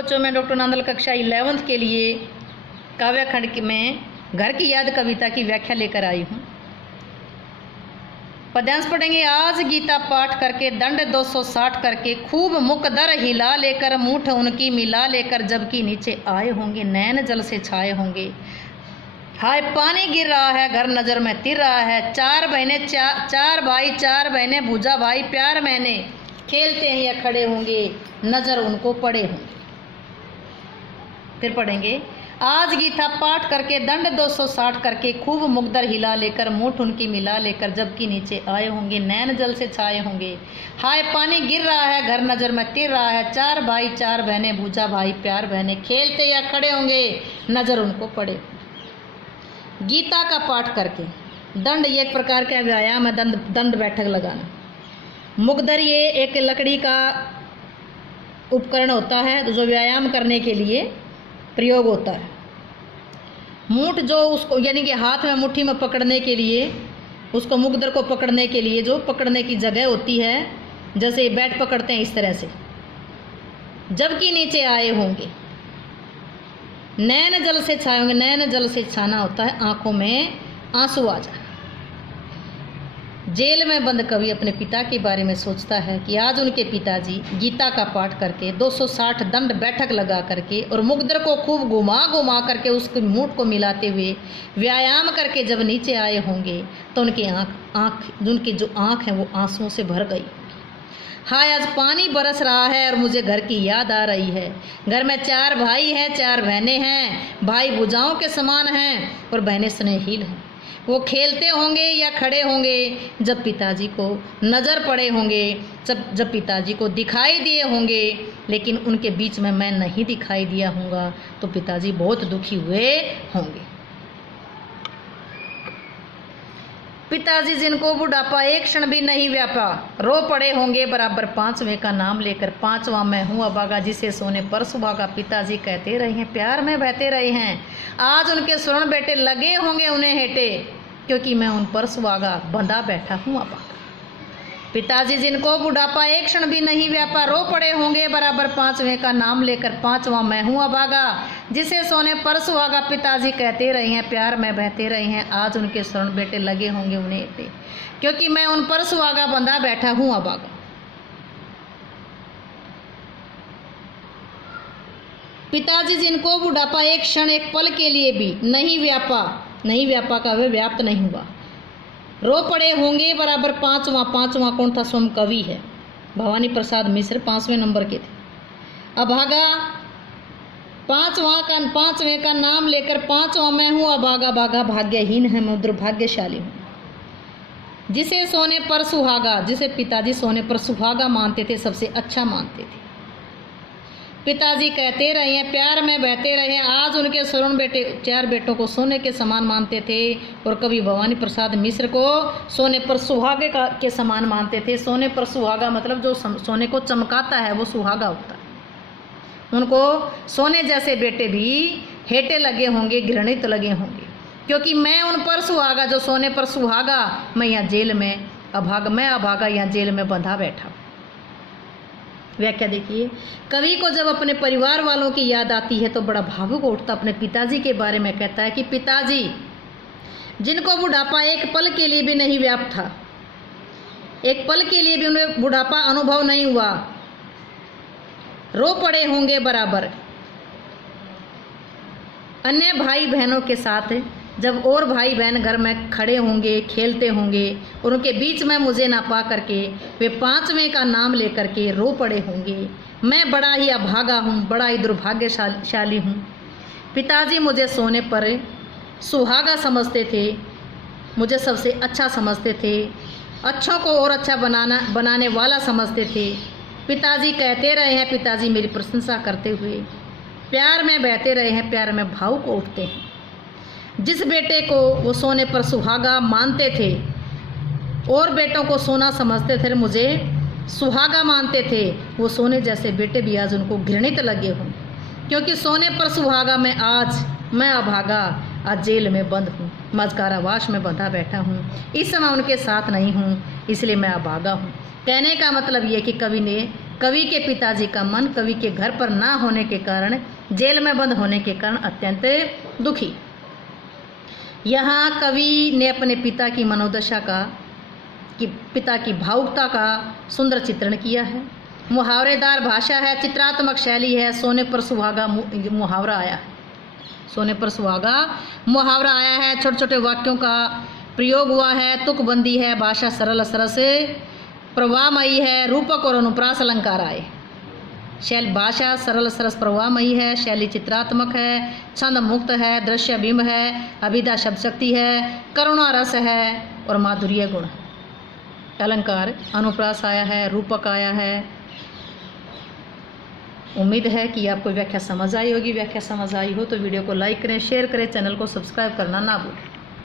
बच्चों, मैं डॉक्टर नंदल कक्षा 11th के लिए काव्य खंड में घर की याद कविता की व्याख्या लेकर आई हूँ। पद्यांश पढ़ेंगे। आज गीता पाठ करके दंड 260 करके खूब मुकदर हिला लेकर मूठ उनकी मिला लेकर जबकि नीचे आए होंगे नैन जल से छाए होंगे। हाय पानी गिर रहा है घर नजर में तिर रहा है। चार बहनें चार भाई चार बहनें भूजा भाई प्यार मैंने खेलते हैं या खड़े होंगे नजर उनको पड़े होंगे। फिर पढ़ेंगे। आज गीता पाठ करके दंड 260 करके खूब मुकदर हिला लेकर मूठ उनकी मिला लेकर जबकि नीचे आए होंगे नैन जल से छाए होंगे। हाय पानी गिर रहा है घर नजर में तिर रहा है। चार भाई चार बहनें भूजा भाई प्यार बहनें खेलते या खड़े होंगे नजर उनको पड़े। गीता का पाठ करके दंड ये एक प्रकार का व्यायाम है, दंड बैठक लगाना। मुकदर ये एक लकड़ी का उपकरण होता है जो व्यायाम करने के लिए प्रयोग होता है। मूठ जो उसको यानी कि हाथ में मुट्ठी में पकड़ने के लिए, उसको मुकदर को पकड़ने के लिए जो पकड़ने की जगह होती है, जैसे बैट पकड़ते हैं इस तरह से। जबकि नीचे आए होंगे नैन जल से छाए होंगे। नैन जल से छाना होता है आंखों में आंसू आ जाए। जेल में बंद कवि अपने पिता के बारे में सोचता है कि आज उनके पिताजी गीता का पाठ करके 260 दंड बैठक लगा करके और मुकदर को खूब घुमा घुमा करके उसके मूठ को मिलाते हुए व्यायाम करके जब नीचे आए होंगे तो उनकी उनकी जो आँख है वो आंसुओं से भर गई। हाय आज पानी बरस रहा है और मुझे घर की याद आ रही है। घर में चार भाई हैं चार बहनें हैं। भाई भुजाओं के समान हैं और बहनें स्नेहील हैं। वो खेलते होंगे या खड़े होंगे जब पिताजी को नज़र पड़े होंगे, जब पिताजी को दिखाई दिए होंगे, लेकिन उनके बीच में मैं नहीं दिखाई दिया हूँगा तो पिताजी बहुत दुखी हुए होंगे। पिताजी जिनको बुढ़ापा एक क्षण भी नहीं व्यापा रो पड़े होंगे बराबर पांचवें का नाम लेकर। पांचवा मैं हूँ अभागा जिसे सोने पर सुहागा। पिताजी कहते रहे हैं प्यार में बहते रहे हैं। आज उनके स्वर्ण बेटे लगे होंगे उन्हें हेटे क्योंकि मैं उन पर सुहागा बंधा बैठा हूँ अभागा। पिताजी जिनको बुढ़ापा एक क्षण भी नहीं व्यापा रो पड़े होंगे बराबर पांचवें का नाम लेकर। पांचवा मैं हूँ अभागा जिसे सोने पर सुहागा। पिताजी कहते रहे हैं प्यार में बहते रहे हैं। आज उनके स्वर्ण बेटे लगे होंगे उन्हें हेटे क्योंकि मैं उन पर सुहागा बंधा बैठा हूँ अभागा। पिताजी जिनको बुढ़ापा एक क्षण एक पल के लिए भी नहीं व्यापा का वे व्याप्त नहीं हुआ रो पड़े होंगे बराबर पांचवा कौन था? स्वयं कवि है भवानी प्रसाद मिश्र 5वें नंबर के थे। अभागा पांचवें का नाम लेकर। पांचवा मैं हूँ अभागा। भागा भाग्यहीन है मैं दुर्भाग्यशाली हूँ। जिसे सोने पर सुहागा, जिसे पिताजी सोने पर सुहागा मानते थे, सबसे अच्छा मानते थे। पिताजी कहते रहे हैं प्यार में बहते रहे हैं। आज उनके स्वर्ण बेटे चार बेटों को सोने के समान मानते थे और कवि भवानी प्रसाद मिश्र को सोने पर सुहागे के समान मानते थे। सोने पर सुहागा मतलब जो सोने को चमकाता है वो सुहागा होता है। उनको सोने जैसे बेटे भी हेटे लगे होंगे, घृणित लगे होंगे क्योंकि मैं उन पर सुहागा, जो सोने पर सुहागा, मैं यहाँ जेल में अभागा यहाँ जेल में बंधा बैठा। व्याख्या देखिए। कवि को जब अपने परिवार वालों की याद आती है तो बड़ा भावुक उठता अपने पिताजी के बारे में कहता है कि पिताजी जिनको बुढ़ापा एक पल के लिए भी नहीं व्याप्त था, एक पल के लिए भी उन्हें बुढ़ापा अनुभव नहीं हुआ, रो पड़े होंगे बराबर अन्य भाई बहनों के साथ जब और भाई बहन घर में खड़े होंगे खेलते होंगे और उनके बीच में मुझे ना पा करके वे पांचवें का नाम लेकर के रो पड़े होंगे। मैं बड़ा ही अभागा हूँ, बड़ा ही दुर्भाग्यशाली हूँ। पिताजी मुझे सोने पर सुहागा समझते थे, मुझे सबसे अच्छा समझते थे, अच्छों को और अच्छा बनाने वाला समझते थे। पिताजी कहते रहे हैं, पिताजी मेरी प्रशंसा करते हुए प्यार में बहते रहे हैं, प्यार में भावुक उठते हैं। जिस बेटे को वो सोने पर सुहागा मानते थे और बेटों को सोना समझते थे, मुझे सुहागा मानते थे, वो सोने जैसे बेटे भी आज उनको घृणित लगे हों क्योंकि सोने पर सुहागा में आज मैं अभागा आज जेल में बंद हूँ, मैं कारावास में बंधा बैठा हूँ, इस समय उनके साथ नहीं हूँ, इसलिए मैं अभागा हूँ। कहने का मतलब ये कि कवि ने कवि के पिताजी का मन कवि के घर पर ना होने के कारण, जेल में बंद होने के कारण अत्यंत दुखी। यहाँ कवि ने अपने पिता की मनोदशा का, पिता की भावुकता का सुंदर चित्रण किया है। मुहावरेदार भाषा है, चित्रात्मक शैली है। सोने पर सुहागा मुहावरा आया है, सोने पर सुहागा मुहावरा आया है। छोटे छोटे वाक्यों का प्रयोग हुआ है, तुकबंदी है, भाषा सरल सरस प्रवाहमयी है, रूपक और अनुप्रास अलंकार आए। शैली भाषा सरल सरस प्रवाहमयी है, शैली चित्रात्मक है, छंद मुक्त है, दृश्य बिंब है, अभिधा शब्द शक्ति है, करुणा रस है और माधुर्य गुण। अलंकार अनुप्रास आया है, रूपक आया है। उम्मीद है कि आपको व्याख्या समझ आई होगी। व्याख्या समझ आई हो तो वीडियो को लाइक करें, शेयर करें, चैनल को सब्सक्राइब करना ना भूलें।